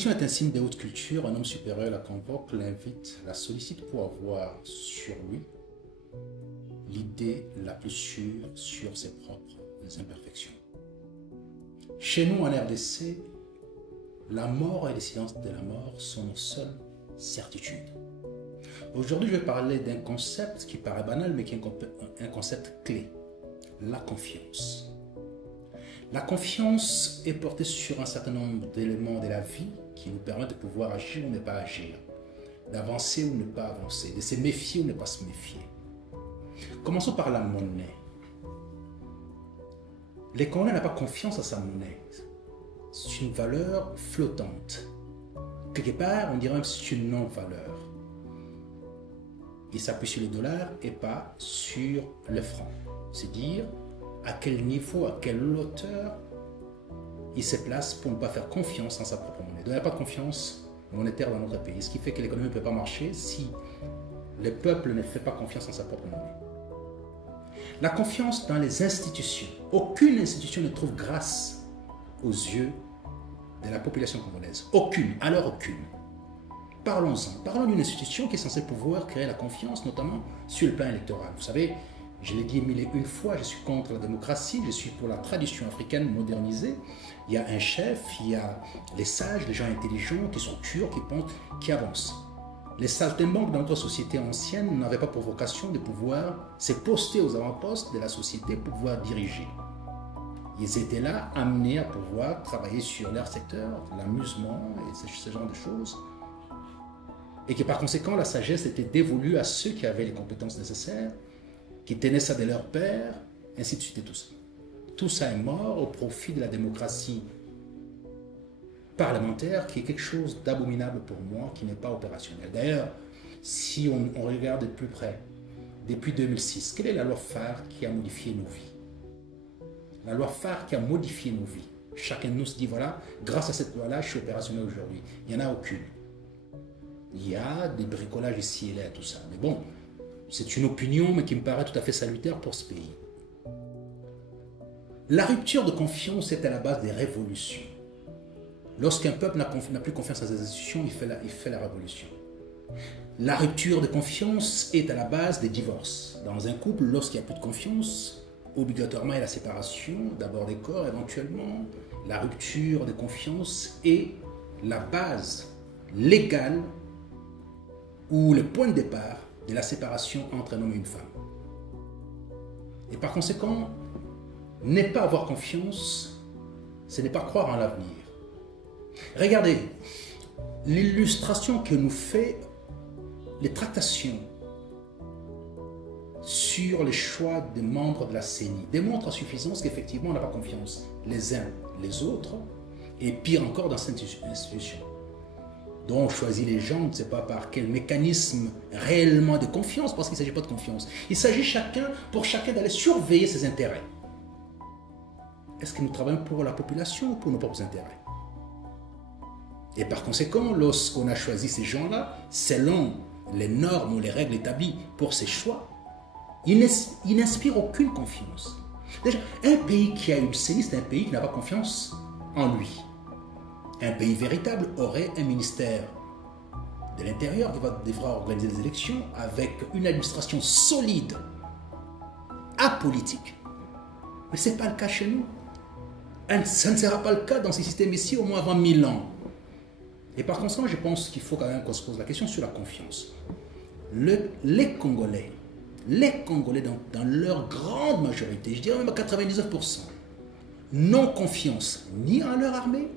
conviction est un signe de haute culture. Un homme supérieur la convoque, l'invite, la sollicite pour avoir sur lui l'idée la plus sûre sur ses propres imperfections. Chez nous, en RDC, la mort et les silences de la mort sont nos seules certitudes. Aujourd'hui, je vais parler d'un concept qui paraît banal, mais qui est un concept clé, la confiance. La confiance est portée sur un certain nombre d'éléments de la vie qui nous permettent de pouvoir agir ou ne pas agir, d'avancer ou ne pas avancer, de se méfier ou ne pas se méfier. Commençons par la monnaie. Les Congolais n'ont pas confiance à sa monnaie. C'est une valeur flottante. Quelque part, on dirait même que c'est une non-valeur. Il s'appuie sur le dollar et pas sur le franc. C'est dire à quel niveau, à quelle hauteur il se place pour ne pas faire confiance en sa propre monnaie. Donc, il n'y a pas de confiance monétaire dans notre pays. Ce qui fait que l'économie ne peut pas marcher si le peuple ne fait pas confiance en sa propre monnaie. La confiance dans les institutions. Aucune institution ne trouve grâce aux yeux de la population congolaise. Aucune, alors aucune. Parlons-en. Parlons d'une institution qui est censée pouvoir créer la confiance, notamment sur le plan électoral. Vous savez, je l'ai dit mille et une fois, je suis contre la démocratie, je suis pour la tradition africaine modernisée. Il y a un chef, il y a les sages, les gens intelligents qui sont sûrs, qui pensent, qui avancent. Les saltimbanques dans notre société ancienne n'avaient pas pour vocation de pouvoir se poster aux avant-postes de la société pour pouvoir diriger. Ils étaient là, amenés à pouvoir travailler sur leur secteur, l'amusement et ce genre de choses. Et que par conséquent, la sagesse était dévolue à ceux qui avaient les compétences nécessaires, qui tenaient ça de leur père, ainsi de suite et tout ça. Tout ça est mort au profit de la démocratie parlementaire, qui est quelque chose d'abominable pour moi, qui n'est pas opérationnel. D'ailleurs, si on regarde de plus près, depuis 2006, quelle est la loi phare qui a modifié nos vies? La loi phare qui a modifié nos vies. Chacun de nous se dit, voilà, grâce à cette loi-là, je suis opérationnel aujourd'hui. Il n'y en a aucune. Il y a des bricolages ici et là, tout ça. Mais bon, c'est une opinion, mais qui me paraît tout à fait salutaire pour ce pays. La rupture de confiance est à la base des révolutions. Lorsqu'un peuple n'a plus confiance à ses institutions, il fait la révolution. La rupture de confiance est à la base des divorces. Dans un couple, lorsqu'il n'y a plus de confiance, obligatoirement il y a la séparation, d'abord des corps, éventuellement. La rupture de confiance est la base légale ou le point de départ de la séparation entre un homme et une femme. Et par conséquent, ne pas avoir confiance, ce n'est pas croire en l'avenir. Regardez, l'illustration que nous fait les tractations sur les choix des membres de la CENI démontre à suffisance qu'effectivement on n'a pas confiance les uns les autres et pire encore dans cette institution. Donc on choisit les gens, on ne sait pas par quel mécanisme réellement de confiance, parce qu'il ne s'agit pas de confiance. Il s'agit pour chacun d'aller surveiller ses intérêts. Est-ce que nous travaillons pour la population ou pour nos propres intérêts? Et par conséquent, lorsqu'on a choisi ces gens-là, selon les normes ou les règles établies pour ces choix, ils n'inspirent aucune confiance. Déjà, un pays qui a une CENI, c'est un pays qui n'a pas confiance en lui. Un pays véritable aurait un ministère de l'Intérieur qui devra organiser des élections avec une administration solide, apolitique. Mais ce n'est pas le cas chez nous. Ça ne sera pas le cas dans ces systèmes ici au moins avant 1000 ans. Et par conséquent, je pense qu'il faut quand même qu'on se pose la question sur la confiance. Les Congolais dans leur grande majorité, je dirais même à 99%, n'ont confiance ni en leur armée,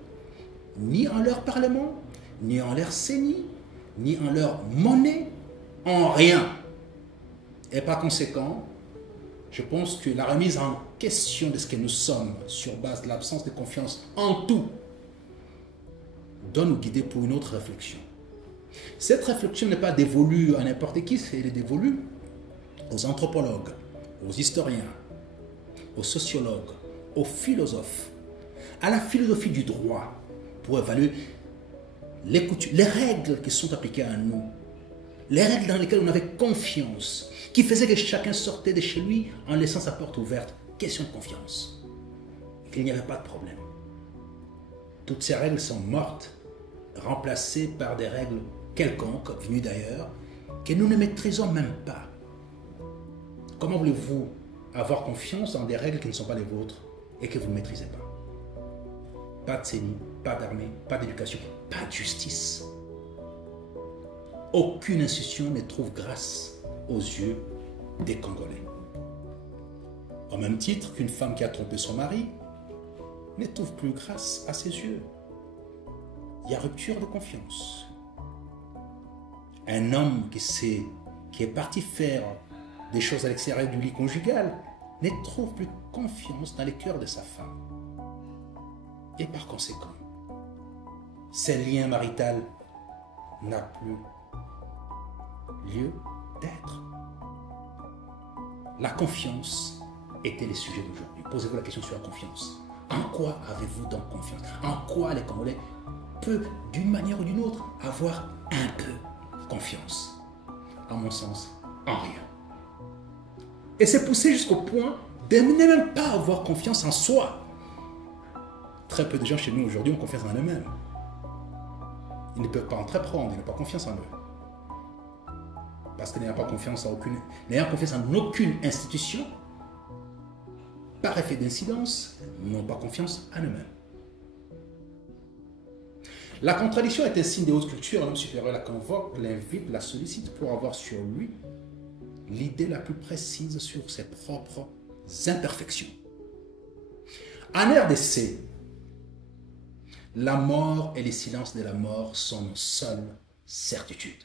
ni en leur parlement, ni en leur CENI, ni en leur monnaie, en rien. Et par conséquent, je pense que la remise en question de ce que nous sommes sur base de l'absence de confiance en tout doit nous guider pour une autre réflexion. Cette réflexion n'est pas dévolue à n'importe qui, elle est dévolue aux anthropologues, aux historiens, aux sociologues, aux philosophes, à la philosophie du droit, pour évaluer les règles qui sont appliquées à nous, les règles dans lesquelles on avait confiance, qui faisaient que chacun sortait de chez lui en laissant sa porte ouverte. Question de confiance. Il n'y avait pas de problème. Toutes ces règles sont mortes remplacées par des règles quelconques venues d'ailleurs que nous ne maîtrisons même pas. Comment voulez-vous avoir confiance dans des règles qui ne sont pas les vôtres et que vous ne maîtrisez pas? Pas de CENI, pas d'armée, pas d'éducation, pas de justice. Aucune institution ne trouve grâce aux yeux des Congolais. Au même titre qu'une femme qui a trompé son mari ne trouve plus grâce à ses yeux. Il y a rupture de confiance. Un homme qui est parti faire des choses à l'extérieur du lit conjugal ne trouve plus confiance dans les cœurs de sa femme. Et par conséquent, ce lien marital n'a plus lieu d'être. La confiance était le sujet d'aujourd'hui. Posez-vous la question sur la confiance. En quoi avez-vous donc confiance? En quoi les Congolais peuvent, d'une manière ou d'une autre, avoir un peu confiance? À mon sens, en rien. Et c'est poussé jusqu'au point de ne même pas avoir confiance en soi. Très peu de gens chez nous aujourd'hui ont confiance en eux-mêmes. Ils ne peuvent pas entreprendre, ils n'ont pas confiance en eux. Parce qu'ils n'ayant pas confiance en aucune institution, par effet d'incidence, n'ont pas confiance en eux-mêmes. La contradiction est un signe des hautes cultures. L'homme supérieur la convoque, l'invite, la sollicite pour avoir sur lui l'idée la plus précise sur ses propres imperfections. En RDC, la mort et les silences de la mort sont nos seules certitudes.